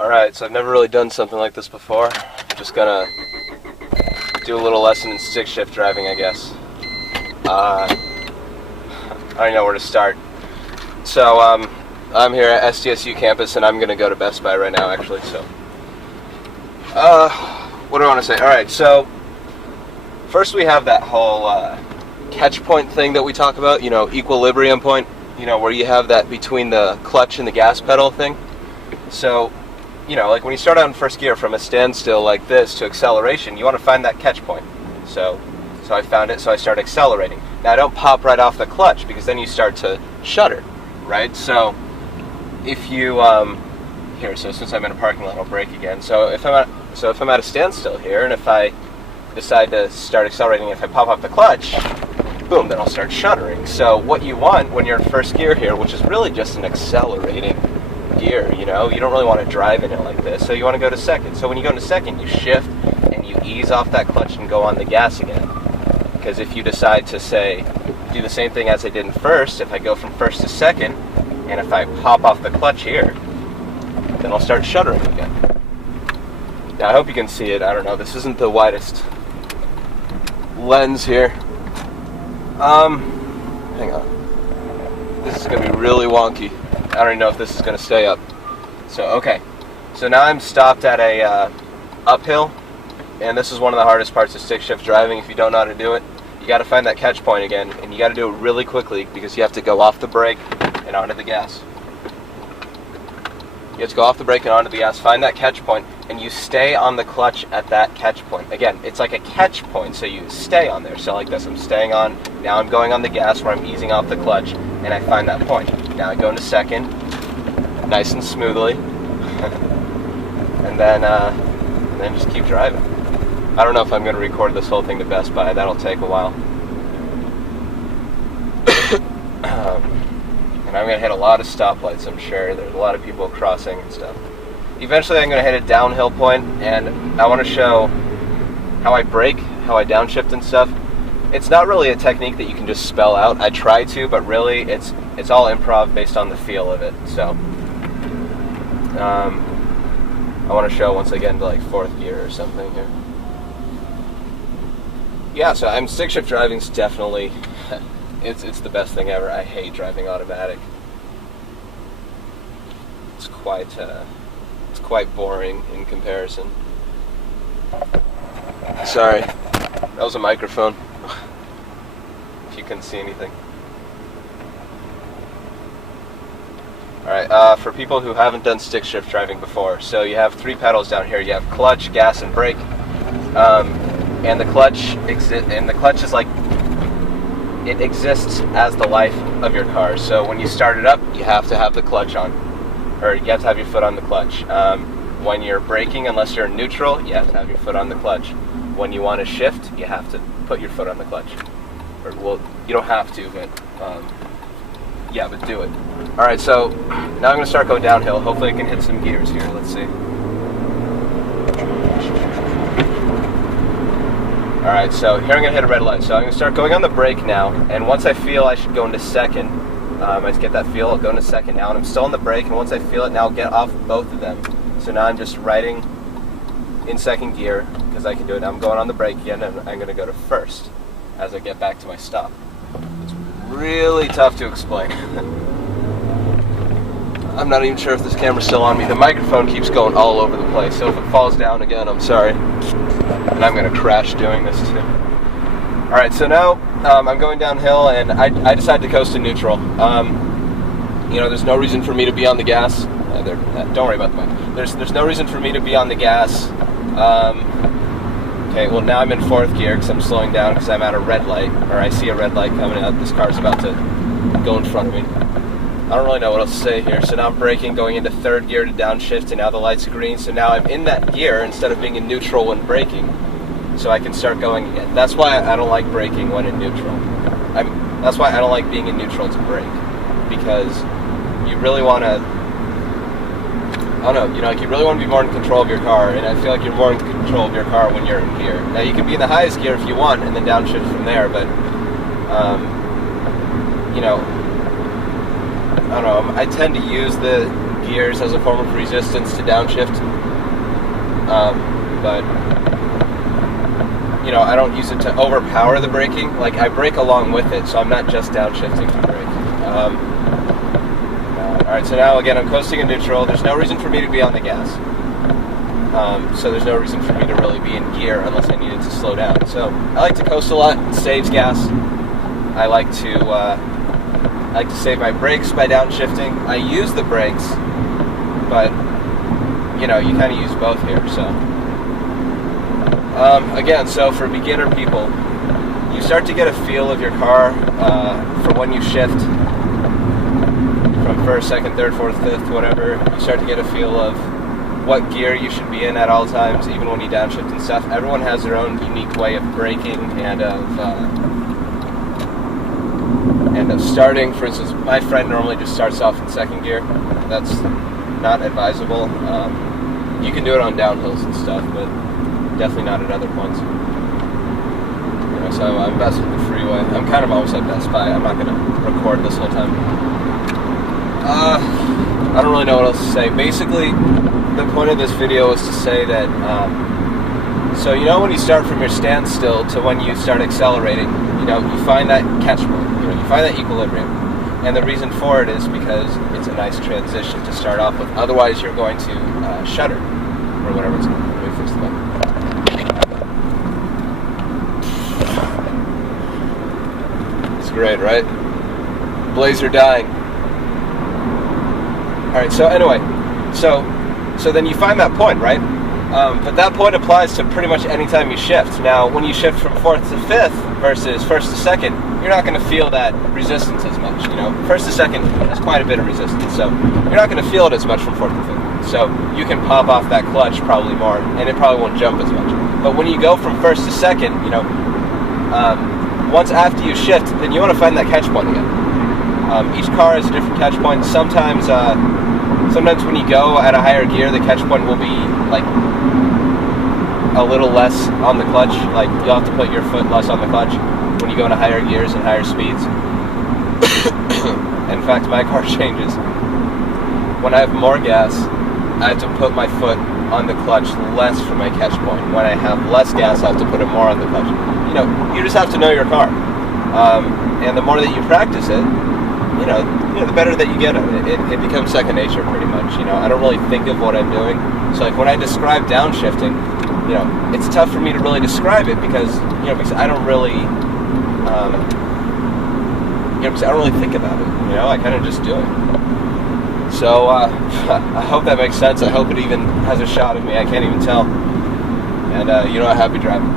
Alright, so I've never really done something like this before. I'm just gonna do a little lesson in stick shift driving, I guess. I don't even know where to start. So, I'm here at SDSU campus, and I'm gonna go to Best Buy right now, actually, so. What do I want to say? Alright, so, first we have that whole, catch point thing that we talk about, you know, equilibrium point, you know, where you have that between the clutch and the gas pedal thing. So, you know, like when you start out in first gear from a standstill like this to acceleration, you want to find that catch point. So I found it, so I start accelerating. Now I don't pop right off the clutch because then you start to shudder, right? So if you, here, so since I'm in a parking lot, I'll brake again. So if I'm at a standstill here, and if I decide to start accelerating, if I pop off the clutch, boom, then I'll start shuddering. So what you want when you're in first gear here, which is really just an accelerating gear, you know, you don't really want to drive in it like this, so you want to go to second. So when you go into second, you shift and you ease off that clutch and go on the gas again. Because if you decide to, say, do the same thing as I did in first, if I go from first to second, and if I pop off the clutch here, then I'll start shuddering again. Now I hope you can see it. I don't know, this isn't the widest lens here. Hang on. This is going to be really wonky. I don't even know if this is going to stay up. So, okay. So now I'm stopped at a uphill, and this is one of the hardest parts of stick shift driving if you don't know how to do it. You got to find that catch point again, and you got to do it really quickly because you have to go off the brake and onto the gas. You have to go off the brake and onto the gas, find that catch point, and you stay on the clutch at that catch point. Again, it's like a catch point, so you stay on there. So like this, I'm staying on, now I'm going on the gas where I'm easing off the clutch, and I find that point. Now I go into second, nice and smoothly, and then just keep driving. I don't know if I'm going to record this whole thing to Best Buy, that'll take a while. And I'm going to hit a lot of stoplights, I'm sure. There's a lot of people crossing and stuff. Eventually I'm going to hit a downhill point, and I want to show how I brake, how I downshift and stuff. It's not really a technique that you can just spell out. I try to, but really it's all improv based on the feel of it. So I want to show once I get into like fourth gear or something here. Yeah, so stick shift driving's definitely it's the best thing ever. I hate driving automatic. It's quite boring in comparison. Sorry, that was a microphone. If you couldn't see anything. Alright, for people who haven't done stick shift driving before, so you have three pedals down here. You have clutch, gas, and brake. And the clutch is like, it exists as the life of your car. So when you start it up, you have to have the clutch on, or you have to have your foot on the clutch. When you're braking, unless you're in neutral, you have to have your foot on the clutch. When you want to shift, you have to put your foot on the clutch. Or, well, you don't have to, but yeah, but do it. Alright, so now I'm going to start going downhill. Hopefully I can hit some gears here. Let's see. Alright, so here I'm going to hit a red light. So I'm going to start going on the brake now, and once I feel I should go into second, I just get that feel, I'll go into second now, and I'm still on the brake, and once I feel it, now I'll get off both of them. So now I'm just riding in second gear, because I can do it. Now I'm going on the brake again, and I'm going to go to first as I get back to my stop. It's really tough to explain. I'm not even sure if this camera's still on me. The microphone keeps going all over the place, so if it falls down again, I'm sorry. And I'm going to crash doing this too. Alright, so now I'm going downhill, and I decided to coast to neutral. You know, there's no reason for me to be on the gas. Don't worry about the mic. There's no reason for me to be on the gas. Okay, well now I'm in fourth gear because I'm slowing down because I'm at a red light, or I see a red light coming out. This car's about to go in front of me. I don't really know what else to say here. So now I'm braking, going into third gear to downshift, and now the light's green. So now I'm in that gear instead of being in neutral when braking. So I can start going again. That's why I don't like braking when in neutral. That's why I don't like being in neutral to brake. Because you really want to, I don't know, you know, like you really want to be more in control of your car, and I feel like you're more in control of your car when you're in gear. Now you can be in the highest gear if you want, and then downshift from there, but, you know, I don't know, I tend to use the gears as a form of resistance to downshift. But you know, I don't use it to overpower the braking. Like, I brake along with it, so I'm not just downshifting to brake. Alright, so now again I'm coasting in neutral. There's no reason for me to be on the gas. So there's no reason for me to really be in gear unless I needed to slow down. So I like to coast a lot. It saves gas. I like to save my brakes by downshifting. I use the brakes, but you know, you kind of use both here. So again, so for beginner people, you start to get a feel of your car for when you shift from first, second, third, fourth, fifth, whatever. You start to get a feel of what gear you should be in at all times, even when you downshift and stuff. Everyone has their own unique way of braking and of starting. For instance, my friend normally just starts off in second gear. That's not advisable. You can do it on downhills and stuff, but definitely not at other points. You know, so I'm best with the freeway. I'm kind of always at Best Buy. I'm not going to record this whole time. I don't really know what else to say. Basically, the point of this video is to say that, so you know when you start from your standstill to when you start accelerating, you know, you find that catch point, you know, you find that equilibrium. And the reason for it is because it's a nice transition to start off with. Otherwise, you're going to shudder, or whatever it's called. Let me fix the button. It's great, right? Blazer dying. Alright, so anyway, so then you find that point, right? But that point applies to pretty much any time you shift. Now, when you shift from fourth to fifth versus first to second, you're not going to feel that resistance as much. You know, first to second has quite a bit of resistance, so you're not going to feel it as much from fourth to fifth. So you can pop off that clutch probably more, and it probably won't jump as much. But when you go from first to second, you know, once after you shift, then you want to find that catch point again. Each car has a different catch point. Sometimes when you go at a higher gear, the catch point will be like a little less on the clutch. Like, you'll have to put your foot less on the clutch when you go into higher gears and higher speeds. In fact, my car changes. When I have more gas, I have to put my foot on the clutch less for my catch point. When I have less gas, I have to put it more on the clutch. You know, you just have to know your car. And the more that you practice it, you know, the better that you get at it. It becomes second nature pretty much. You know, I don't really think of what I'm doing. So like when I describe downshifting, you know, it's tough for me to really describe it because I don't really, because I don't really think about it. You know, I kind of just do it. So I hope that makes sense. I hope it even has a shot of me. I can't even tell. And happy driving.